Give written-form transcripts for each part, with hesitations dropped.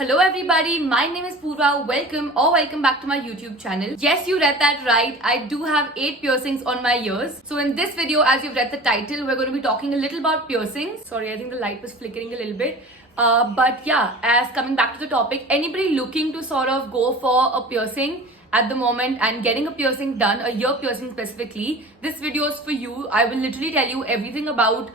Hello everybody, my name is Purva. Welcome back to my YouTube channel. Yes, you read that right. I do have 8 piercings on my ears. So in this video, as you've read the title, we're going to be talking a little about piercings. Sorry, I think the light was flickering a little bit. But yeah, as coming back to the topic, anybody looking to sort of go for a piercing at the moment and getting a piercing done, a ear piercing specifically, this video is for you. I will literally tell you everything about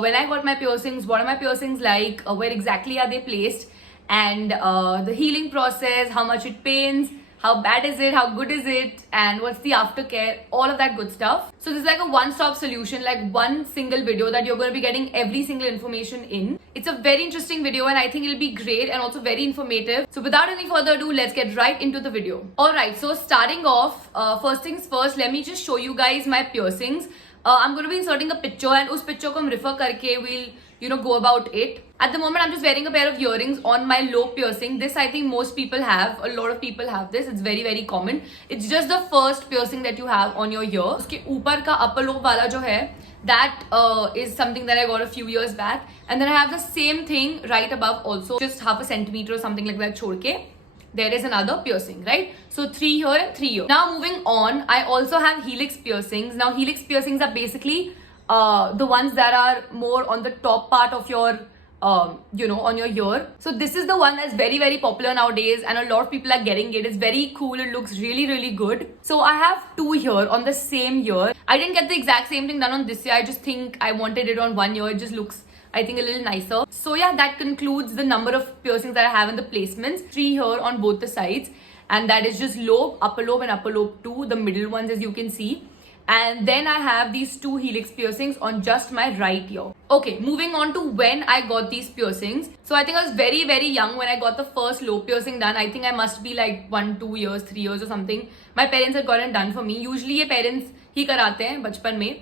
when I got my piercings, what are my piercings like, where exactly are they placed, and the healing process, how much it pains, how bad is it, how good is it, and what's the aftercare, all of that good stuff. So this is like a one-stop solution, like one single video that you're going to be getting every single information in. It's a very interesting video and I think it'll be great and also very informative. So without any further ado, let's get right into the video. Alright, so starting off, first things first, let me just show you guys my piercings. I'm going to be inserting a picture and उस picture को हम refer करके we'll go about it. At the moment, I'm just wearing a pair of earrings on my lobe piercing. This I think most people have. A lot of people have this. It's very very common. It's just the first piercing that you have on your ear. उसके ऊपर का upper lobe वाला जो है, that is something that I got a few years back. And then I have the same thing right above also, just half a centimeter or something like that छोड़ के. There is another piercing, right? So 3 here and 3 here. Now moving on, I also have helix piercings. Now helix piercings are basically the ones that are more on the top part of your on your ear. So this is the one that's very very popular nowadays and a lot of people are getting it. It's very cool. It looks really really good. So I have 2 here on the same ear. I didn't get the exact same thing done on this ear. I just think I wanted it on one ear. It just looks, I think, a little nicer. So yeah, that concludes the number of piercings that I have in the placements. 3 here on both the sides, and that is just lobe, upper lobe and upper lobe 2, the middle ones as you can see. And then I have these 2 helix piercings on just my right ear. Okay, moving on to when I got these piercings. So I think I was very very young when I got the first lobe piercing done. I think I must be like 1, 2 years, 3 years or something. My parents had gotten it done for me. Usually ये parents ही कराते हैं बचपन में.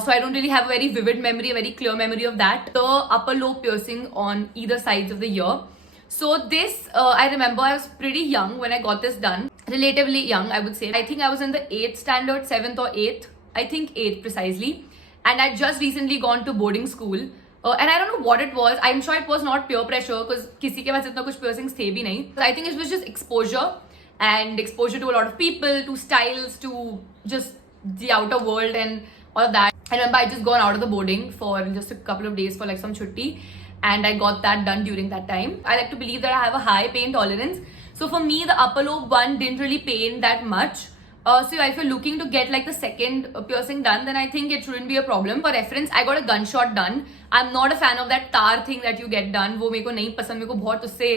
So I don't really have a very vivid memory, a very clear memory of that. The upper lobe piercing on either sides of the ear. So this, I remember I was pretty young when I got this done. Relatively young, I would say. I think I was in the 8th standard, 7th or 8th. I think 8th precisely. And I just recently gone to boarding school. And I don't know what it was. I'm sure it was not peer pressure because किसी के पास इतना कुछ piercings थे भी नहीं. I think it was just exposure and exposure to a lot of people, to styles, to just the outer world and all of that. I remember I just gone out of the boarding for just a couple of days for like some chutti, and I got that done during that time. I like to believe that I have a high pain tolerance. So for me, the upper lobe one didn't really pain that much. So if you're looking to get like the second piercing done, then I think it shouldn't be a problem. For reference, I got a gunshot done. I'm not a fan of that tar thing that you get done. वो मेरे को नहीं पसंद. मेरे को बहुत उससे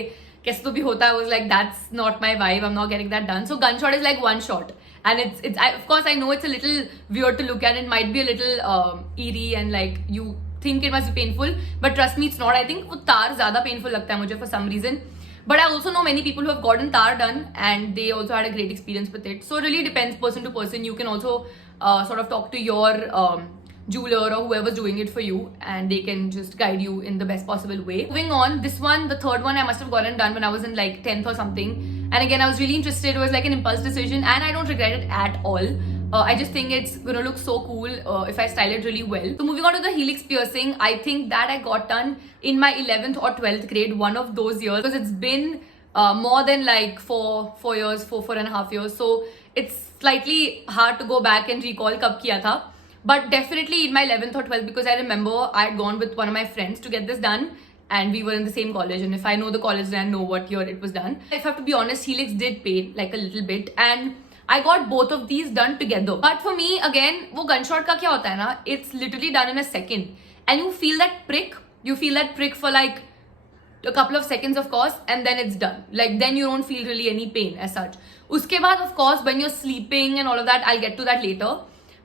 कैसे तो भी होता है. I was like, that's not my vibe. I'm not getting that done. So gunshot is like one shot. And of course I know it's a little weird to look at. It might be a little eerie and like you think it must be painful, but trust me, it's not. I think वो तार ज़्यादा painful लगता है मुझे for some reason. But I also know many people who have gotten tar done and they also had a great experience with it. So it really depends person to person. You can also sort of talk to your jeweler or whoever's doing it for you, and they can just guide you in the best possible way. Moving on, this one, the third one, I must have gotten done when I was in like 10th or something. And again, I was really interested. It was like an impulse decision and I don't regret it at all. I just think it's gonna look so cool if I style it really well. So moving on to the helix piercing, I think that I got done in my 11th or 12th grade, one of those years, because it's been more than like 4 and a half years. So it's slightly hard to go back and recall kab kiya tha. But definitely in my 11th or 12th, because I remember I had gone with one of my friends to get this done. And we were in the same college, and if I know the college, then I know what year it was done. If I have to be honest, helix did pain like a little bit, and I got both of these done together. But for me, again, वो gunshot का क्या होता है ना? It's literally done in a second, and you feel that prick. You feel that prick for like a couple of seconds, of course, and then it's done. Like then you don't feel really any pain as such. उसके बाद, of course, when you're sleeping and all of that, I'll get to that later.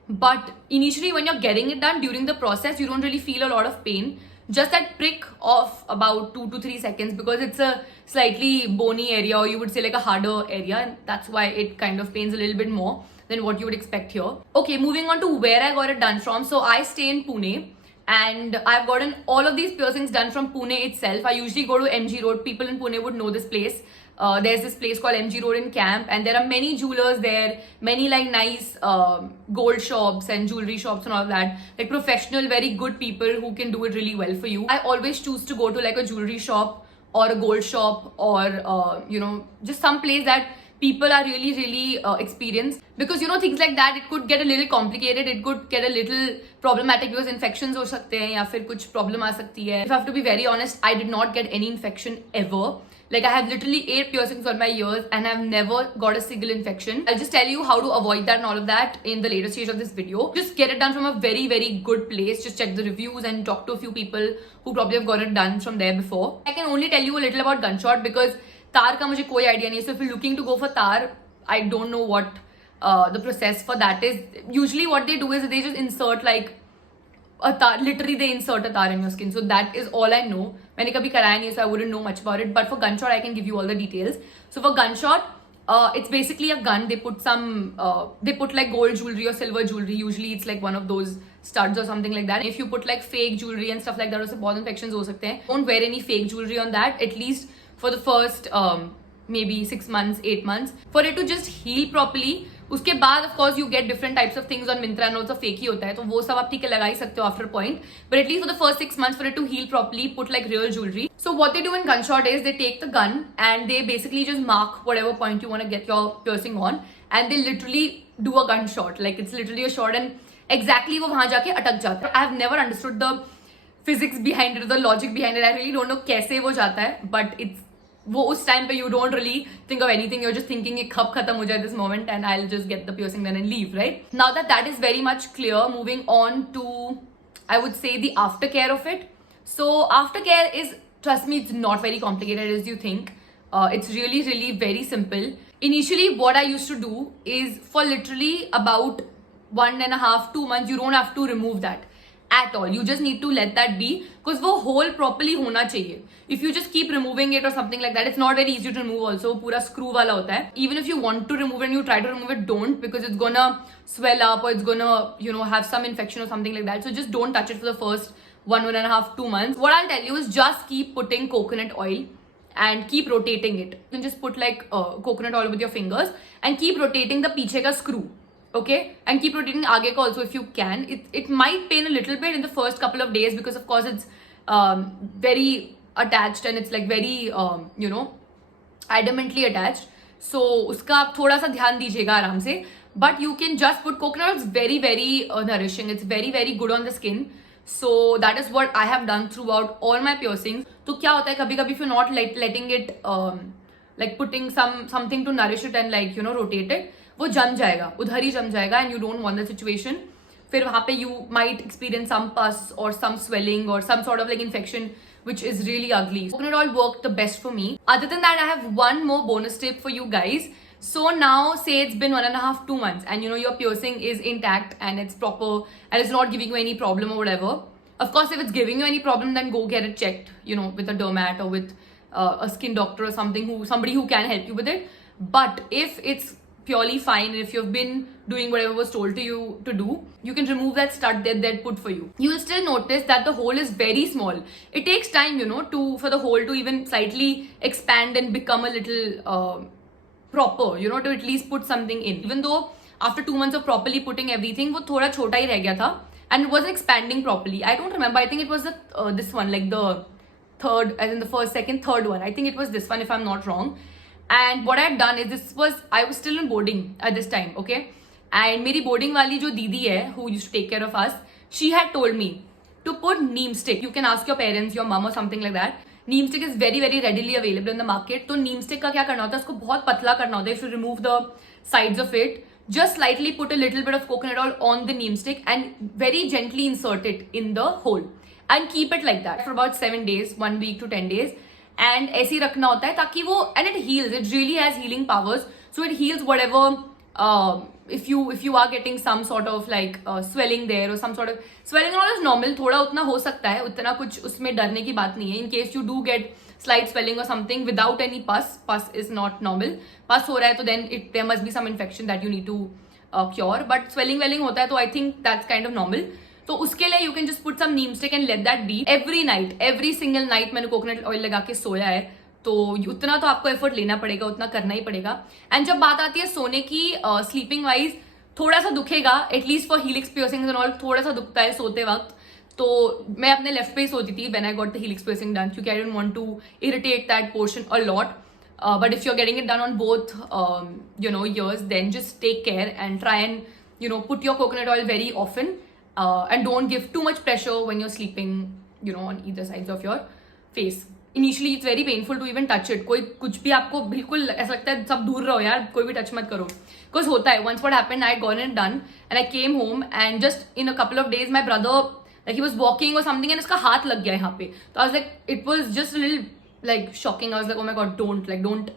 But initially, when you're getting it done during the process, you don't really feel a lot of pain. Just that prick of about 2 to 3 seconds, because it's a slightly bony area, or you would say like a harder area, and that's why it kind of pains a little bit more than what you would expect here. Okay, moving on to where I got it done from. So I stay in Pune, and I've gotten all of these piercings done from Pune itself. I usually go to MG Road. People in Pune would know this place. There's this place called MG Road in Camp, and there are many jewelers there, many like nice gold shops and jewelry shops and all of that, like professional, very good people who can do it really well for you. I always choose to go to like a jewelry shop or a gold shop or just some place that people are really experienced, because things like that, it could get a little complicated, it could get a little problematic because infections हो सकते हैं या फिर कुछ problem आ सकती है. If I have to be very honest, I did not get any infection ever. Like, I have literally 8 piercings on my ears and I've never got a single infection. I'll just tell you how to avoid that and all of that in the later stage of this video. Just get it done from a very good place. Just check the reviews and talk to a few people who probably have got it done from there before. I can only tell you a little about gunshot because तार का मुझे कोई idea नहीं है. So if you're looking to go for तार, I don't know what the process for that is. Usually what they do is they just insert like a tar, literally they insert a tar in your skin. So that is all I know. मैंने कभी कराया नहीं है, so I wouldn't know much about it. But for gunshot, I can give you all the details. So for gunshot, it's basically a gun. They put like gold jewelry or silver jewelry. Usually it's like one of those studs or something like that. If you put like fake jewelry and stuff like that, उससे बहुत infections हो सकते हैं. Don't wear any fake jewelry on that, at least for the first maybe 6 months, 8 months. For it to just heal properly, उसके बाद of course you get different types of things on Myntra and also fake ही होता है, तो वो सब आप ठीक है लगा ही सकते हो after a point. But at least for the first 6 months, for it to heal properly, put like real jewelry. So what they do in gunshot is they take the gun and they basically just mark whatever point you want to get your piercing on, and they literally do a gunshot. Like, it's literally a shot and exactly वो वहाँ जाके अटक जाता है. I have never understood the physics behind it, the logic behind it. I really don't know कैसे वो जाता है, but it's वो उस टाइम पे you don't really think of anything. You're just thinking कि कब खत्म हो जाए this moment and I'll just get the piercing done and leave, right? Now that is very much clear, moving on to, I would say, the aftercare of it. So aftercare is, trust me, it's not very complicated as you think. It's really very simple. Initially what I used to do is, for literally about 1.5-2 months, you don't have to remove that at all. You just need to let that be, because वो hole properly होना चाहिए. If you just keep removing it or something like that, it's not very easy to remove also. पूरा screw वाला होता है. Even if you want to remove it and you try to remove it, don't, because it's gonna swell up or it's gonna have some infection or something like that. So just don't touch it for the first 1.5-2 months. What I'll tell you is just keep putting coconut oil and keep rotating it. You can just put like coconut oil with your fingers and keep rotating the पीछे का screw. Okay, and keep rotating आगे का also if you can. It might pain a little bit in the first couple of days because of course it's very attached and it's like very adamantly attached. So उसका आप थोड़ा सा ध्यान दीजिएगा आराम से. But you can just put coconut. It's very nourishing. It's very good on the skin. So that is what I have done throughout all my piercings. तो क्या होता है कभी कभी if you're not letting it like putting something to nourish it and like rotate it, वो जम जाएगा, उधर ही जम जाएगा, and you don't want that situation. फिर वहाँ पे you might experience some pus or some swelling or some sort of like infection, which is really ugly. Coconut oil worked the best for me. Other than that, I have one more bonus tip for you guys. So now, say it's been 1.5-2 months and your piercing is intact and it's proper and it's not giving you any problem or whatever. Of course, if it's giving you any problem, then go get it checked, with a dermat or with a skin doctor or somebody who can help you with it. But if it's purely fine, if you've been doing whatever was told to you to do, you can remove that stud that they put for you. You will still notice that the hole is very small. It takes time, for the hole to even slightly expand and become a little proper, to at least put something in. Even though after 2 months of properly putting everything, वो थोड़ा छोटा ही रह गया था and it wasn't expanding properly. I don't remember. I think it was this one, like the third, as in the first, second, third one. I think it was this one if I'm not wrong. And what I had done is I was still in boarding at this time, okay? And मेरी boarding वाली जो दीदी है, who used to take care of us, she had told me to put neem stick. You can ask your parents, your mom or something like that. Neem stick is very readily available in the market. तो neem stick का क्या करना होता है? उसको बहुत पतला करना होता है. If you remove the sides of it, just slightly put a little bit of coconut oil on the neem stick and very gently insert it in the hole. And keep it like that for about 7 days, 1 week to 10 days. And ऐसे ही रखना होता है ताकि वो, and it heals. It really has healing powers. So it heals whatever. If you are getting some sort of like swelling there or some sort of swelling, all is normal. थोड़ा उतना हो सकता है, उतना कुछ उसमें डरने की बात नहीं है. In case you do get slight swelling or something without any pus is not normal. Pus हो रहा है तो then there must be some infection that you need to cure. But swelling होता है तो I think that's kind of normal. तो उसके लिए you can just put some neem stick and let that be. Every single night मैंने coconut oil लगा के सोया है, तो उतना तो आपको एफर्ट लेना पड़ेगा, उतना करना ही पड़ेगा. एंड जब बात आती है सोने की, स्लीपिंग वाइज थोड़ा सा दुखेगा, at least for helix piercings and all थोड़ा सा दुखता है सोते वक्त. तो मैं अपने लेफ्ट पे ही सोती थी when I got the helix piercing done, क्योंकि I didn't want to irritate that portion a lot. But if you're getting it done on both, ears, then just take care and try and, put your coconut oil very often. And don't give too much pressure when you're sleeping, on either sides of your face. Initially, it's very painful to even touch it. कोई कुछ भी आपको बिल्कुल ऐसा लगता है सब दूर रहो यार, कोई भी टच मत करो. Because होता है. Once what happened, I got it done and I came home and just in a couple of days, my brother, like he was walking or something and उसका हाथ लग गया यहाँ पे. So I was like, it was just a little like shocking. I was like, oh my god, don't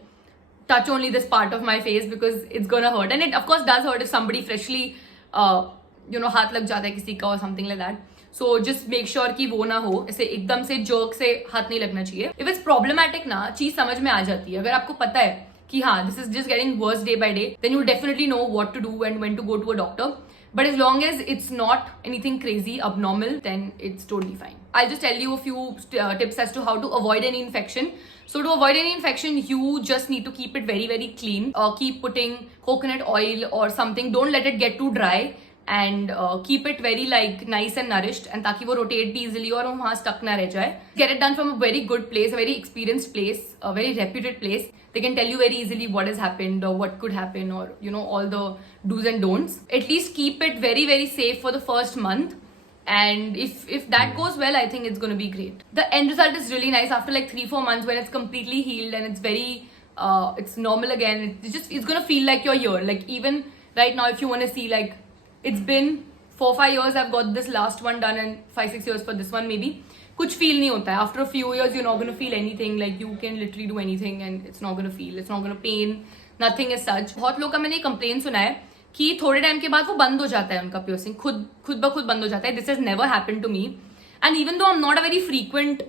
touch only this part of my face because it's gonna hurt. And it of course does hurt if somebody freshly, हाथ लग जाता है किसी का or something like that. So just make sure कि वो ना हो, ऐसे एकदम से jerk से हाथ नहीं लगना चाहिए. If it's problematic ना, चीज समझ में आ जाती है. अगर आपको पता है कि हाँ, this is just getting worse day by day, then you'll definitely know what to do and when to go to a doctor. But as long as it's not anything crazy, abnormal, then it's totally fine. I'll just tell you a few tips as to how to avoid any infection. So to avoid any infection, you just need to keep it very, very clean. Keep putting coconut oil or something. Don't let it get too dry. And keep it very like nice and nourished, and ताकि वो rotate भी easily और वहाँ stuck ना रह जाए. Get it done from a very good place, a very experienced place, a very reputed place. They can tell you very easily what has happened or what could happen, or all the do's and don'ts. At least keep it very, very safe for the first month. And if that goes well, I think it's going to be great. The end result is really nice after like 3-4 months when it's completely healed and it's very it's normal again. It's going to feel like your year. Like even right now, if you want to see, like it's been 4-5 years I've got this last one done and 5-6 years for this one maybe. कुछ feel नहीं होता है. After a few years, you're not going to feel anything. Like you can literally do anything and it's not going to feel. It's not going to pain. Nothing as such. बहुत लोग का मैंने complaint सुना है कि थोड़े time के बाद वो बंद हो जाता है उनका piercing. खुद ब खुद बंद हो जाता है. This has never happened to me. And even though I'm not a very frequent,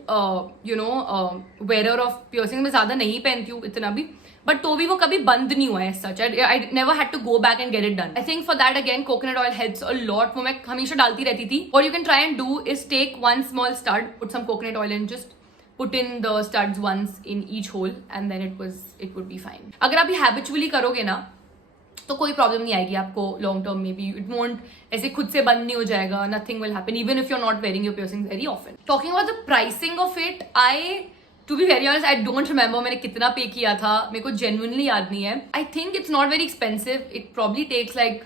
wearer of piercing, मैं ज़्यादा नहीं पहनती हूँ इतना भी. But तो भी वो कभी बंद नहीं हुआ है as such. I never had to go back and get it done. I think for that again, coconut oil helps a lot. वो मैं हमेशा डालती रहती थी. What you can try and do is take one small stud, put some coconut oil and just put in the studs once in each hole, and then it would be fine. अगर आप ये habitually करोगे ना, तो कोई problem नहीं आएगी आपको लॉन्ग टर्म में भी. इट वोंट ऐसे खुद से बंद नहीं हो जाएगा. Nothing will happen even if you are not wearing your piercings very often. Talking about the pricing of it, to be very honest, I don't remember मैंने कितना पे किया था. मेरे को जेन्युइनली याद नहीं है. I think it's not very expensive. It probably takes like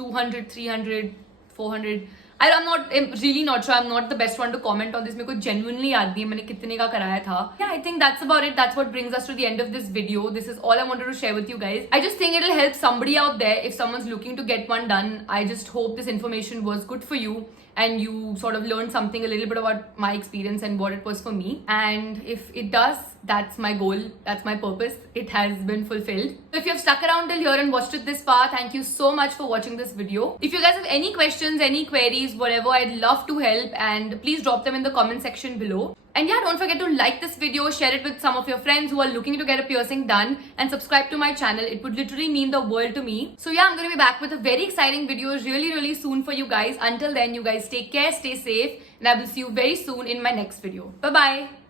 200, 300, 400. I'm really not sure. I'm not the best one to comment on this. मेरे को genuinely याद नहीं है मैंने कितने का कराया था. Yeah, I think that's about it. That's what brings us to the end of this video. This is all I wanted to share with you guys. I just think it'll help somebody out there if someone's looking to get one done. I just hope this information was good for you and you sort of learned something a little bit about my experience and what it was for me. And if it does, that's my goal. That's my purpose. It has been fulfilled. So if you have stuck around till here and watched it this far, thank you so much for watching this video. If you guys have any questions, any queries, whatever, I'd love to help, and please drop them in the comment section below. And yeah, don't forget to like this video, share it with some of your friends who are looking to get a piercing done, and subscribe to my channel. It would literally mean the world to me. So yeah, I'm going to be back with a very exciting video really, really soon for you guys. Until then, you guys take care, stay safe, and I will see you very soon in my next video. Bye-bye.